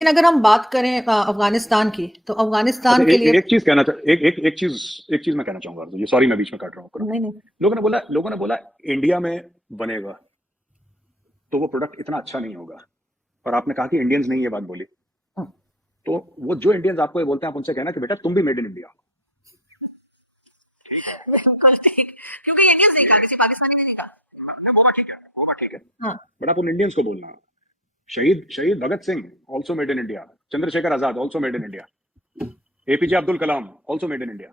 लेकिन अगर हम बात करें अफगानिस्तान की, तो अच्छा, अफगानिस्तान के लिए एक चीज कहना एक चीज मैं कहना चाहूंगा अर्जुन, ये सॉरी मैं बीच में काट रहा हूँ पूरा। नहीं, नहीं। लोगों ने बोला इंडिया में बनेगा तो वो प्रोडक्ट इतना अच्छा नहीं होगा, और आपने कहा कि इंडियंस नहीं ये बात बोली। तो वो जो इंडियंस आपको ये बोलते हैं, आप उनसे कहना कि बेटा तुम भी मेड इन इंडिया। क्योंकि इंडियंस नहीं कहा, किसी पाकिस्तानी ने नहीं कहा। वो बात ठीक है, वो बात ठीक है, हाँ। बट आप उन इंडियंस को बोलना। शहीद शहीद Bhagat Singh also made in India, Chandrashekhar Azad also made in India, APJ Abdul Kalam also made in India.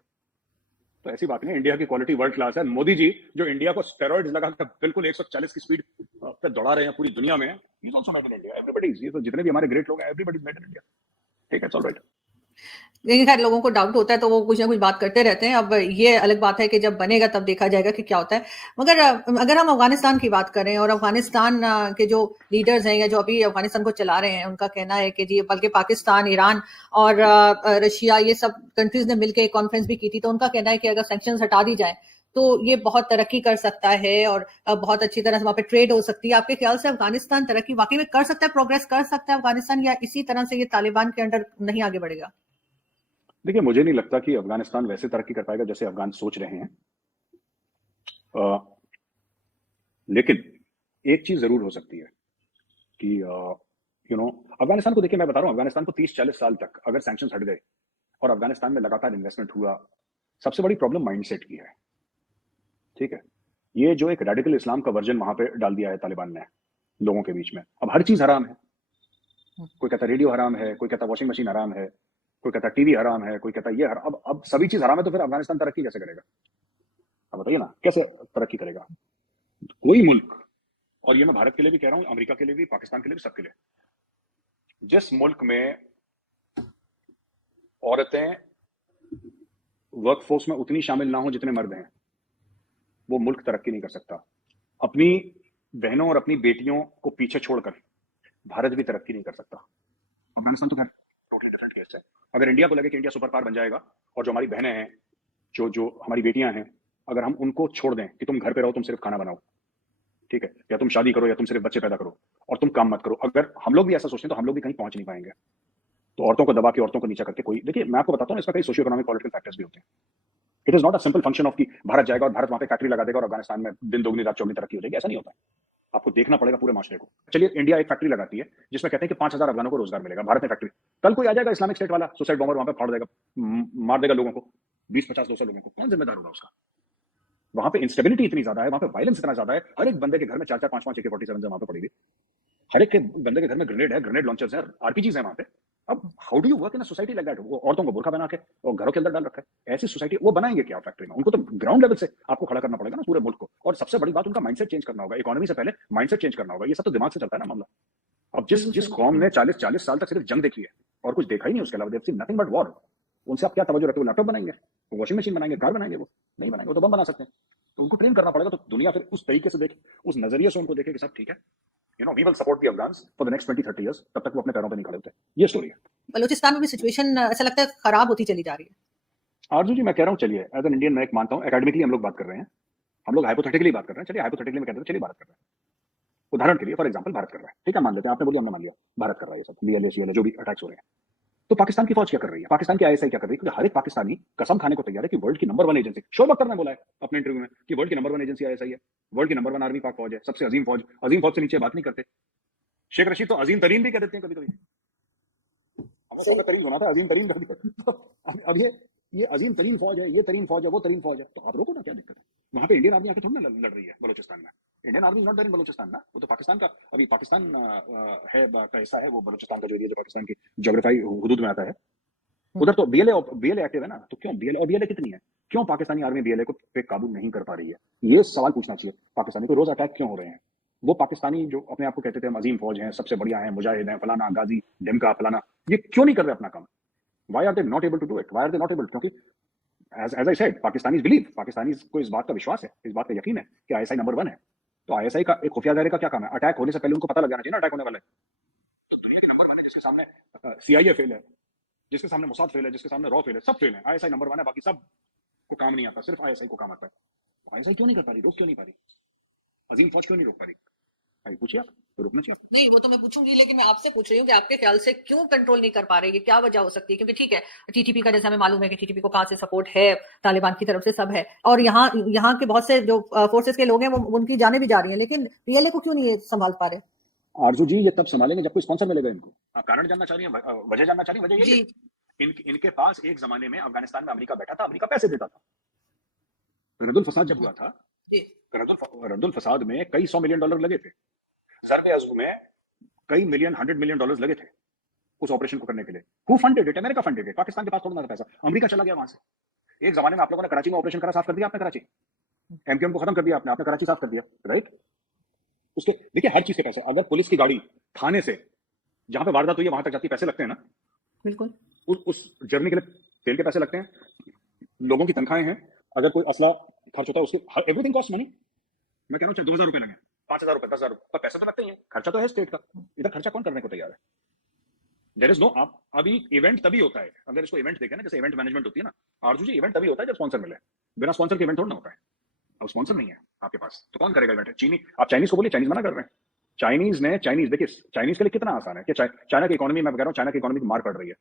तो ऐसी बात नहीं, इंडिया की क्वालिटी वर्ल्ड क्लास है। मोदी जी जो इंडिया को स्टेरॉइड्स लगाकर बिल्कुल 140 की स्पीड पे दौड़ा रहे हैं पूरी दुनिया में, he is also made in India. Everybody, ये तो जितने भी हमारे ग्रेट लोग हैं, everybody is made in India. ठीक है, इट्स ऑलराइट। लेकिन खैर लोगों को डाउट होता है तो वो कुछ ना कुछ बात करते रहते हैं। अब ये अलग बात है कि जब बनेगा तब देखा जाएगा कि क्या होता है। मगर अगर हम अफगानिस्तान की बात करें और अफगानिस्तान के जो लीडर्स हैं या जो अभी अफगानिस्तान को चला रहे हैं, उनका कहना है कि जी, बल्कि पाकिस्तान, ईरान और रशिया, ये सब कंट्रीज ने मिलकर एक कॉन्फ्रेंस भी की थी, तो उनका कहना है कि अगर सैंक्शंस हटा दी जाए तो ये बहुत तरक्की कर सकता है और बहुत अच्छी तरह से वहां पे ट्रेड हो सकती है। आपके ख्याल से अफगानिस्तान तरक्की वाकई में कर सकता है, प्रोग्रेस कर सकता है अफगानिस्तान, या इसी तरह से ये तालिबान के अंडर नहीं आगे बढ़ेगा? देखिए, मुझे नहीं लगता कि अफगानिस्तान वैसे तरक्की कर पाएगा जैसे अफगान सोच रहे हैं। लेकिन एक चीज जरूर हो सकती है कि अफगानिस्तान को देखिए, मैं बता रहा हूँ, अफगानिस्तान को 30-40 साल तक अगर सैंक्शंस हट गए और अफगानिस्तान में लगातार इन्वेस्टमेंट हुआ, सबसे बड़ी प्रॉब्लम माइंडसेट की है। ठीक है, ये जो एक रेडिकल इस्लाम का वर्जन वहां पे डाल दिया है तालिबान ने लोगों के बीच में। अब हर चीज हराम है, कोई कहता रेडियो हराम है, कोई कहता वॉशिंग मशीन हराम है, कोई कहता टीवी हराम है, कोई कहता ये हराम। अब सभी चीज हराम है, तो फिर अफगानिस्तान तरक्की कैसे करेगा? अब बताइए ना, कैसे तरक्की करेगा कोई मुल्क? और ये मैं भारत के लिए भी कह रहा हूँ, अमेरिका के लिए भी, पाकिस्तान के लिए भी, सबके लिए। जिस मुल्क में औरतें वर्कफोर्स में उतनी शामिल ना हो जितने मर्द हैं, वो मुल्क तरक्की नहीं कर सकता। अपनी बहनों और अपनी बेटियों को पीछे छोड़कर भारत भी तरक्की नहीं कर सकता। अफगानिस्तान तो खैर टोटली डिफरेंट केस है। अगर इंडिया को लगे कि इंडिया सुपर पावर बन जाएगा, और जो हमारी बहनें हैं, जो जो हमारी बेटियां हैं, अगर हम उनको छोड़ दें कि तुम घर पे रहो, तुम सिर्फ खाना बनाओ, ठीक है, या तुम शादी करो, या तुम सिर्फ बच्चे पैदा करो और तुम काम मत करो, अगर हम लोग भी ऐसा सोचते हैं तो हम लोग भी कहीं पहुंच नहीं पाएंगे। तो औरतों को दबा के, औरतों को नीचा करके कोई, देखिए मैं आपको बताता हूँ, इसका कई सोशियो इकोनॉमिक पॉलिटिकल फैक्टर्स भी होते हैं। It is not a simple function of कि भारत जाएगा और भारत वहां पे फैक्ट्री लगा देगा और अफगानिस्तान में दिन दोगुनी रात चौगुनी तरक्की हो जाएगी, ऐसा नहीं होता है। आपको देखना पड़ेगा पूरे माशरे को। चलिए, इंडिया एक फैक्ट्री लगाती है जिसमें कहते हैं कि 5,000 अफगानों को रोजगार मिलेगा, भारत में फैक्ट्री। कल कोई आ जाएगा इस्लामिक स्टेट वाला, सुसाइड बॉम्बर, वहां पे फाड़ देगा, मार देगा लोगों को, 20, 50, 200 लोगों को, कौन जिम्मेदार होगा उसका? वहां पे इंस्टेबिलिटी इतनी ज्यादा है, वहां पे वायलेंस इतना ज्यादा है, हर एक बंदे के घर में 4-4, 5-5 AK-47 वहां पे पड़ी हुई, हर एक के बंदे के घर में ग्रेनेड है, ग्रेनेड लॉन्चर्स है, आरपीजीज है वहां पे। अब how do you work in a society like that? वो औरतों को बुर्का बना के और घरों के अंदर डाल रखा है, ऐसी सोसाइटी वो बनाएंगे क्या फैक्ट्री में? उनको तो ग्राउंड लेवल से आपको खड़ा करना पड़ेगा ना पूरे मुल्क को। और सबसे बड़ी बात, उनका माइंडसेट चेंज करना होगा, इकोनॉमी से पहले माइंडसेट चेंज करना होगा। ये सब तो दिमाग से चलता है ना मामला। अब जिस बिल्कुल जिस सही। कौम ने 40-40 साल तक सिर्फ जंग देखी है और कुछ देखा ही नहीं उसके अलावा, they've seen nothing but war, उनसे आप क्या तवज्जो रखते हो? लैपटॉप बनाएंगे, वो वॉशिंग मशीन बनाएंगे, कार बनाएंगे? वो नहीं बनाएंगे, वो तो बम बना सकते हैं। तो उनको ट्रेन करना पड़ेगा। तो दुनिया फिर उस तरीके से देखे, उस नजरिए से उनको देखे कि सब ठीक है, we will support the Afghans for the next 20-30 years, तब तक वो अपने पैरों पे नहीं खड़े होते। ये स्टोरी है। बलूचिस्तान में भी सिचुएशन ऐसा लगता है खराब होती चली जा रही है। आरजू जी, मैं कह रहा हूँ, चलिए एज एन इंडियन मैं एक मानता हूँ, एकेडमिकली हम लोग बात कर रहे हैं, हम लोग हाइपोथेटिकली बात कर रहे हैं। चलिए हाइपोथेटिकली में कहते हैं, चलिए भारत कर रहा है, उदाहरण के लिए, फॉर एग्जाम्पल भारत कर रहा है, ठीक है, मान लेते हैं, आपने बोली, हमने मान लिया भारत कर रहा है, ये सब बीएलए जो भी अटैक्स हो रहे हैं। तो पाकिस्तान की फौज क्या कर रही है? पाकिस्तान की आईएसआई क्या कर रही है? क्योंकि हर एक पाकिस्तानी कसम खाने को तैयार है कि वर्ल्ड की नंबर 1 एजेंसी, शोएब अख्तर ने बोला है अपने इंटरव्यू में कि वर्ल्ड की नंबर 1 एजेंसी आईएसआई है, वर्ल्ड की नंबर 1 आर्मी पाक फौज है, सबसे अजीम फौज। अजीम फौज से नीचे बात नहीं करते। शेख रशीद तो अजीम तरीन भी कह देते हैं कभी कभी। हमें सही। सफर तरीन होना था, अजीम तरीन कर दिया। अब ये अजीम तरीन फौज है, ये तरीन फौज है, वो तरीन फौज है, तो आप रोको ना, क्या दिक्कत है? वहां पे इंडियन आर्मी आके थोड़ी ना लड़ रही है बलोचिस्तान में। Indian army not there in Balochistan ना, वो तो पाकिस्तान का, अभी पाकिस्तान है का हिस्सा है वो, बलोचिस्तान का जो एरिया जो पाकिस्तान की ज्योग्राफी हुदूद में आता है, उधर तो बीएलए एक्टिव है ना। तो क्यों बीएलए, और बीएलए कितनी है, क्यों पाकिस्तानी आर्मी बीएलए को पे काबू नहीं कर पा रही है? ये सवाल पूछना चाहिए। पाकिस्तानी को रोज अटैक क्यों हो रहे हैं? वो पाकिस्तानी जो अपने आप को कहते थे हम अजीम फौज हैं, सबसे बढ़िया हैं, मुजाहिद हैं, फलाना गाजी ढिमका फलाना, ये क्यों नहीं कर रहे अपना काम? Why are they not able to do it? Why are they not able? क्योंकि as I said, Pakistanis believe, Pakistanis को इस बात का विश्वास है, इस बात का यकीन है कि आईएसआई नंबर 1 है। तो आईएसआई का एक खुफिया दायरे का क्या काम है? अटैक होने से पहले उनको पता लग जाना चाहिए ना अटैक होने वाला है। तो दुनिया की नंबर 1 है जिसके सामने सीआईए फेल है, जिसके सामने मोसाद फेल है, जिसके सामने रॉ फेल है, सब फेल है, आईएसआई नंबर 1 है, बाकी सब को काम नहीं आता, सिर्फ आईएसआई को काम आता है। तो आईएसआई क्यों नहीं कर पा रही, रोक क्यों नहीं पा रही? अजीम फौज क्यों नहीं रोक पा रही? आइए पूछिए आप, तो रुकना चाहिए आपको। नहीं, वो तो मैं पूछूंगी, लेकिन मैं आपसे पूछ रही हूँ कि आपके ख्याल से क्यों कंट्रोल नहीं कर पा रहे, ये क्या वजह हो सकती है? क्योंकि ठीक है, टीटीपी का जैसे हमें मालूम है कि टीटीपी को कहाँ से सपोर्ट है, तालिबान की तरफ से सब है, और यहाँ यहाँ के बहुत से जो फोर्सेस के लोग हैं वो उनकी जाने भी जा रही हैं, लेकिन पीएलए को क्यों नहीं ये संभाल पा रहे? आरजू जी, ये तब संभालेंगे जब कोई स्पॉन्सर मिलेगा इनको। आप कारण जानना चाह रही हैं, वजह जानना चाह रही हैं? वजह यही जी। है, इनके पास एक जमाने में अफगानिस्तान में अमेरिका बैठा था, अमेरिका पैसे देता था। रद्दुल फसाद जब हुआ था, जी। रद्दुल फसाद में कई $100 मिलियन लगे थे। ज़र्ब अज़्म में कई मिलियन, $100 मिलियन लगे थे उस ऑपरेशन को करने के लिए। Who funded it? America funded it. Pakistan के पास थोड़ा ना था पैसा, अमेरिका चला गया वहां से। एक जमाने में आप लोगों ने कराची में ऑपरेशन करा, साफ कर दिया आपने कराची, एमकेएम को खत्म कर दिया आपने कराची साफ कर दिया, राइट? उसके देखिए हर चीज के पैसे, अगर पुलिस की गाड़ी थाने से जहां पे वारदात हुई है वहां तक जाती है, पैसे लगते हैं ना, बिल्कुल। उस जर्नी के लिए तेल के पैसे लगते हैं, लोगों की तनख्वाहें हैं, अगर कोई असला खर्च होता है उसके, एवरीथिंग कॉस्ट मनी। मैं कह रहा हूँ चाहे 2,000 रुपए लगे, 5,000 रुपए, 10,000 रुपए, पर पैसे तो लगते ही है, खर्चा तो है स्टेट का। इधर खर्चा कौन करने को तैयार है? There is no. आप अभी इवेंट तभी होता है, अगर इसको इवेंट देखें ना, जैसे इवेंट मैनेजमेंट होती है ना आरजू जी, इवेंट तभी होता है जब स्पॉन्सर मिले, बिना स्पॉन्सर के इवेंट थोड़ा ना होता है। अब स्पॉन्सर नहीं है आपके पास तो कौन करेगा इवेंट? चीनी, आप चाइनीज को बोलिए, चाइनीज मना कर रहे हैं। चाइनीज देखिए, चाइनीज के लिए कितना आसान है कि चाइना की इकोनॉमी, मैं कह रहा हूँ चाइना की इकोनॉमी की मार पड़ रही है,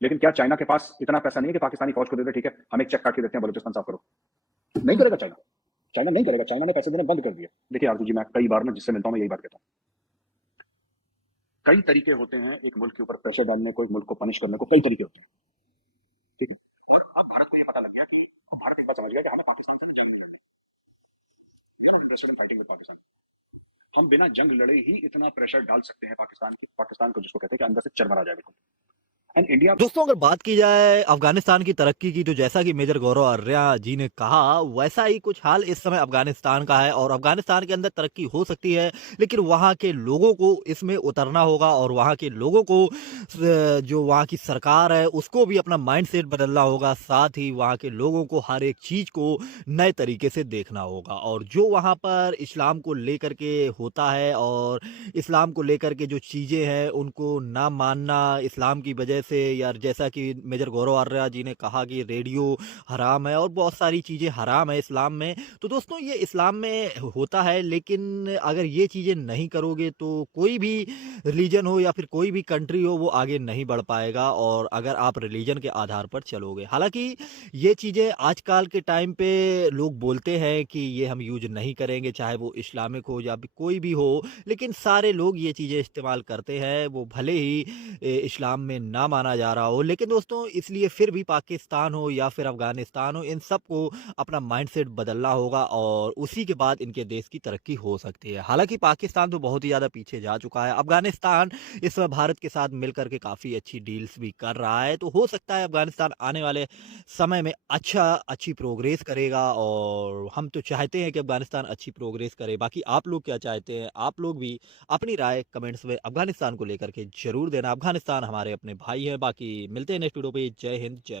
लेकिन क्या चाइना के पास इतना पैसा नहीं है कि पाकिस्तानी फौज को दे दे, ठीक है हम एक चेक काट के देते हैं, बलूचिस्तान साफ करो? नहीं करेगा चाइना, चाइना नहीं करेगा, चाइना ने पैसे देने बंद कर दिए। देखिए आरजू जी, मैं कई बार ना जिससे मिलता हूं मैं यही बात कहता हूँ, कई तरीके होते हैं एक मुल्क के ऊपर प्रेशर डालने को, एक मुल्क को पनिश करने को, कई तरीके होते हैं, ठीक है? और अब भारत को ये पता लग गया कि, भारत एक बात समझ गया कि हमें पाकिस्तान से जंग नहीं लड़नी, we are not interested in fighting with Pakistan। हम बिना जंग लड़े ही इतना प्रेशर डाल सकते हैं पाकिस्तान को, जिसको कहते हैं कि अंदर से चरमरा जाए बिल्कुल। एंड इंडिया, दोस्तों अगर बात की जाए अफगानिस्तान की तरक्की की तो जैसा कि मेजर गौरव आर्या जी ने कहा वैसा ही कुछ हाल इस समय अफगानिस्तान का है और अफगानिस्तान के अंदर तरक्की हो सकती है लेकिन वहाँ के लोगों को इसमें उतरना होगा और वहाँ के लोगों को जो वहाँ की सरकार है उसको भी अपना माइंडसेट बदलना होगा, साथ ही वहाँ के लोगों को हर एक चीज़ को नए तरीके से देखना होगा। और जो वहाँ पर इस्लाम को लेकर के होता है और इस्लाम को लेकर के जो चीज़ें हैं उनको ना मानना इस्लाम की वजह से, या जैसा कि मेजर गौरव आर्या जी ने कहा कि रेडियो हराम है और बहुत सारी चीज़ें हराम है इस्लाम में। तो दोस्तों ये इस्लाम में होता है लेकिन अगर ये चीज़ें नहीं करोगे तो कोई भी रिलीजन हो या फिर कोई भी कंट्री हो वो आगे नहीं बढ़ पाएगा और अगर आप रिलीजन के आधार पर चलोगे। हालांकि ये चीज़ें आजकल के टाइम पे लोग बोलते हैं कि ये हम यूज नहीं करेंगे चाहे वो इस्लामिक हो या फिर कोई भी हो, लेकिन सारे लोग ये चीज़ें इस्तेमाल करते हैं, वो भले ही इस्लाम में ना माना जा रहा हो। लेकिन दोस्तों इसलिए फिर भी पाकिस्तान हो या फिर अफगानिस्तान हो इन सबको अपना माइंडसेट बदलना होगा और उसी के बाद इनके देश की तरक्की हो सकती है। हालांकि पाकिस्तान तो बहुत ही ज़्यादा पीछे जा चुका है, अफगानिस्तान इस समय भारत के साथ मिलकर के काफ़ी अच्छी डील्स भी कर रहा है, तो हो सकता है अफगानिस्तान आने वाले समय में अच्छी प्रोग्रेस करेगा और हम तो चाहते हैं कि अफगानिस्तान अच्छी प्रोग्रेस करे। बाकी आप लोग क्या चाहते हैं? आप लोग भी अपनी राय कमेंट्स में अफगानिस्तान को लेकर के जरूर देना। अफगानिस्तान हमारे अपने भाई हैं। बाकी मिलते हैं नेक्स्ट वीडियो पे। जय हिंद, जय